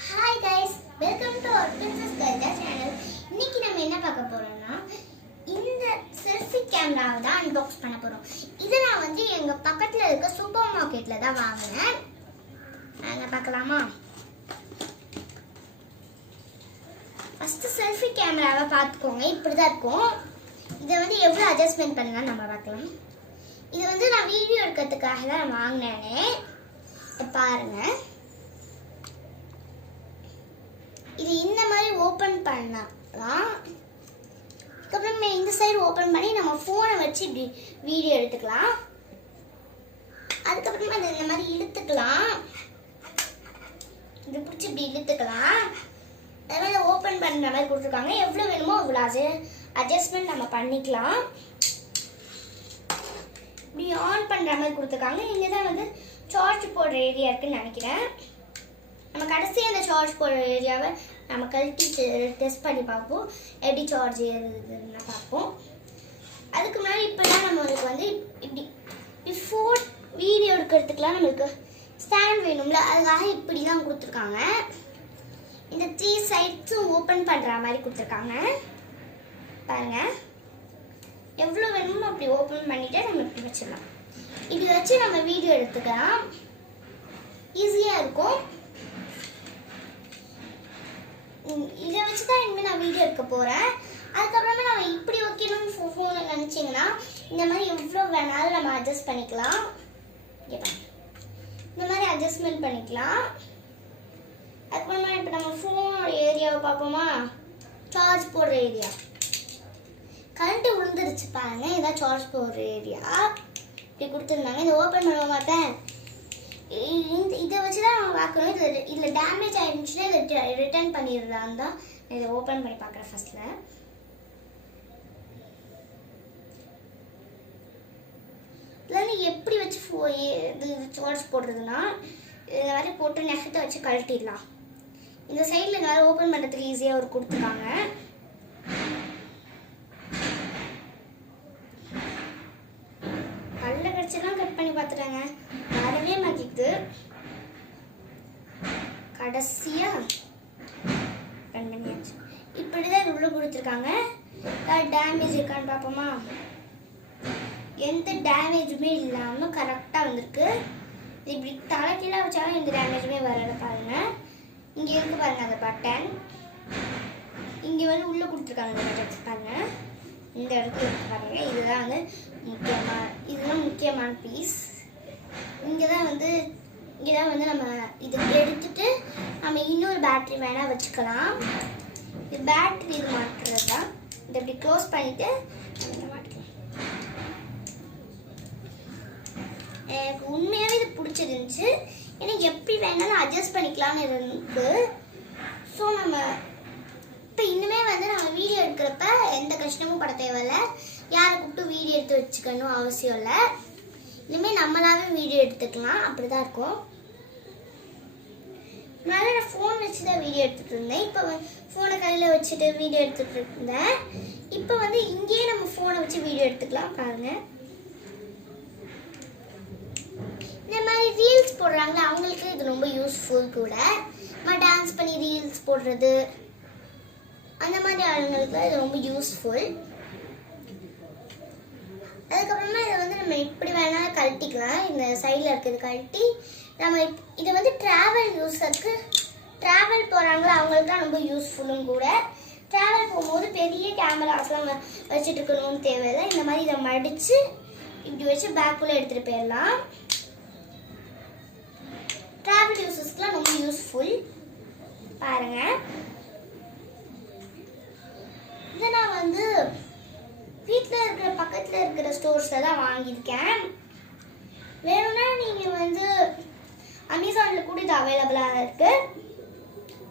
Hi guys, welcome to our Princess Gaida channel. இன்னைக்கு நம்ம என்ன பார்க்க போறோம்னா இந்த செல்ஃபி கேமராவை தான் அன்பாக்ஸ் பண்ண போறோம். இத நான் வந்து எங்க பக்கத்துல இருக்க சூப்பர் மார்க்கெட்ல தான் வாங்குனேன். நாங்க பார்க்கலாமா? ஃபர்ஸ்ட் செல்ஃபி கேமராவை பார்த்துக்கோங்க. இப்படி தான் இருக்கும். இத வந்து எவ்வளவு அட்ஜஸ்ட்மென்ட் பண்ணலாம் நம்ம பார்க்கலாம். இது வந்து நான் வீடியோ எடுக்கிறதுக்காக தான் வாங்குனேனே. பாருங்க. இது இந்த மாதிரி ஓபன் பண்ணலாம். அப்புறமே இந்த சைடு ஓபன் பண்ணி நம்ம போனை வச்சு இப்படி வீடியோ எடுத்துக்கலாம். அதுக்கப்புறமா இந்த மாதிரி இழுத்துக்கலாம். இது பிடிச்சி இப்படி இழுத்துக்கலாம். அதனால ஓபன் பண்ற மாதிரி கொடுத்துருக்காங்க. எவ்வளவு வேணுமோ அவ்வளோ அட்ஜஸ்ட்மெண்ட் நம்ம பண்ணிக்கலாம். இப்படி ஆன் பண்ற மாதிரி கொடுத்துருக்காங்க. இங்கே தான் வந்து சார்ஜ் போடுற ஏரியா இருக்குன்னு நினைக்கிறேன். நம்ம கடைசி அந்த சார்ஜ் போடுற ஏரியாவை நம்ம கழட்டி டெஸ்ட் பண்ணி பார்ப்போம். எப்படி சார்ஜ் ஏறுதுன்னு பார்ப்போம். அதுக்கு முன்னாடி இப்போலாம் நம்மளுக்கு வந்து இப்படி பிஃபோர் வீடியோ எடுக்கிறதுக்குலாம் நம்மளுக்கு ஸ்டாண்ட் வேணும்ல, அதுக்காக இப்படி தான் கொடுத்துருக்காங்க. இந்த 3 சைட்ஸும் ஓப்பன் பண்ணுற மாதிரி கொடுத்துருக்காங்க. பாருங்க, எவ்வளோ வேணுமோ அப்படி ஓப்பன் பண்ணிவிட்டு நம்ம இப்படி வச்சிடலாம். இப்படி வச்சு நம்ம வீடியோ எடுத்துக்கலாம். ஈஸியாக இருக்கும். இதை வச்சு தான் இனிமேல் நான் வீடியோ எடுக்க போகிறேன். அதுக்கப்புறமா நம்ம இப்படி வைக்கணும்னு ஃபோனை நினச்சிங்கன்னா இந்த மாதிரி எவ்வளோ வேணாலும் நம்ம அட்ஜஸ்ட் பண்ணிக்கலாம். இந்த மாதிரி அட்ஜஸ்ட்மெண்ட் பண்ணிக்கலாம். அதுக்கப்புறமா இப்போ நம்ம ஃபோனோட ஏரியாவை பார்ப்போமா? சார்ஜ் போடுற ஏரியா கரண்ட்டு விழுந்துருச்சு பாருங்க. இதான் சார்ஜ் போடுற ஏரியா. இப்படி கொடுத்துருந்தாங்க. இதை ஓப்பன் பண்ண மாட்டேன். இதை வச்சு தான் நம்ம பார்க்கணும். இதில் டேமேஜ் ஆகிடுச்சுன்னா இதை ரிட்டர்ன் பண்ணிடுறான் தான். இதை ஓப்பன் பண்ணி பார்க்குறேன். ஃபர்ஸ்ட்டில் இதில் எப்படி வச்சு இது சார்ஜ் போடுறதுன்னா இந்த மாதிரி போட்டு நெகத்தை வச்சு கழட்டிடலாம். இந்த சைடில் இந்த மாதிரி ஓப்பன் பண்ணுறதுக்கு ஈஸியாக ஒரு கொடுத்துருக்காங்க. கல்ல கடிச்செல்லாம் கட் பண்ணி பார்த்துட்டாங்க. வரவே மாட்டிக்குது. கடைசியா கட் பண்ணியாச்சு. இப்படிதான் இது உள்ள கொடுத்துருக்காங்க. டேமேஜ் இருக்கான்னு பார்ப்போமா? எந்த டேமேஜுமே இல்லாமல் கரெக்டாக வந்திருக்கு. இப்படி தலைக்கீழாக வச்சாலும் எந்த டேமேஜுமே வரல. பாருங்க, இங்கே இருக்கு பாருங்க அந்த பட்டன். இங்கே வந்து உள்ளே கொடுத்துருக்காங்க அந்த பட்டன். பாருங்க, இந்த இடத்துல இருக்கு பாருங்க. இதுதான் வந்து இதுதான் முக்கியமான பீஸ். இங்கே தான் வந்து நம்ம இது எடுத்துட்டு நம்ம இன்னொரு பேட்டரி வேணால் வச்சுக்கலாம். இது பேட்டரி இது மாட்டுறது தான். இதை இப்படி க்ளோஸ் பண்ணிவிட்டு மாட்டிக்கலாம். எனக்கு உண்மையாகவே இது பிடிச்சிருந்துச்சு. எனக்கு எப்படி வேணாலும் அட்ஜஸ்ட் பண்ணிக்கலாம்னு இருக்கு. ஸோ நம்ம இப்போ இன்னுமே வந்து நம்ம வீடியோ எடுக்கிறப்ப எந்த கஷ்டமும் பட தேவையில்லை. யாரை கூப்பிட்டு வீடியோ எடுத்து வச்சுக்கணும் அவசியம் இல்லை. இனிமேல் நம்மளாவே வீடியோ எடுத்துக்கலாம். அப்படி தான் இருக்கும். நான் ஃபோன் வச்சு தான் வீடியோ எடுத்துகிட்டு இருந்தேன். இப்போ ஃபோனை கையில் வச்சுட்டு வீடியோ எடுத்துகிட்டு இருந்தேன். இப்போ வந்து இங்கேயே நம்ம ஃபோனை வச்சு வீடியோ எடுத்துக்கலாம். பாருங்கள், இந்த மாதிரி ரீல்ஸ் போடுறாங்க அவங்களுக்கு இது ரொம்ப யூஸ்ஃபுல் கூட. நம்ம டான்ஸ் பண்ணி ரீல்ஸ் போடுறது அந்த மாதிரி ஆளுங்களுக்கு இது ரொம்ப யூஸ்ஃபுல். அதுக்கப்புறமா இதை வந்து நம்ம எப்படி வேணாலும் கழட்டிக்கலாம். இந்த சைடில் இருக்கிறது கழட்டி நம்ம இதை வந்து ட்ராவல் போகிறாங்களோ அவங்களுக்கு தான் ரொம்ப யூஸ்ஃபுல்லும் கூட. ட்ராவல் போகும்போது பெரிய கேமராஸ்லாம் வச்சுட்டு இருக்கணும்னு தேவையில்லை. இந்த மாதிரி இதை மடித்து இப்படி வச்சு பேக்குள்ளே எடுத்துகிட்டு போயிடலாம். ட்ராவல் யூஸஸ்க்குலாம் ரொம்ப யூஸ்ஃபுல். பாருங்கள், இதை நான் வந்து வீட்டில் இருக்கிற பக்கத்தில் இருக்கிற ஸ்டோர்ஸில் தான் வாங்கியிருக்கேன். வேணும்னா நீங்கள் வந்து அமேசானில் கூட இது அவைலபிளாக இருக்குது.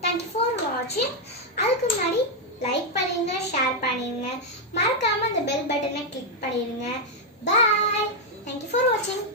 தேங்க்யூ ஃபார் வாட்சிங். அதுக்கு முன்னாடி லைக் பண்ணிடுங்க, ஷேர் பண்ணிடுங்க, மறக்காமல் அந்த பெல் பட்டனை கிளிக் பண்ணிடுங்க. பாய். தேங்க்யூ ஃபார் வாட்சிங்.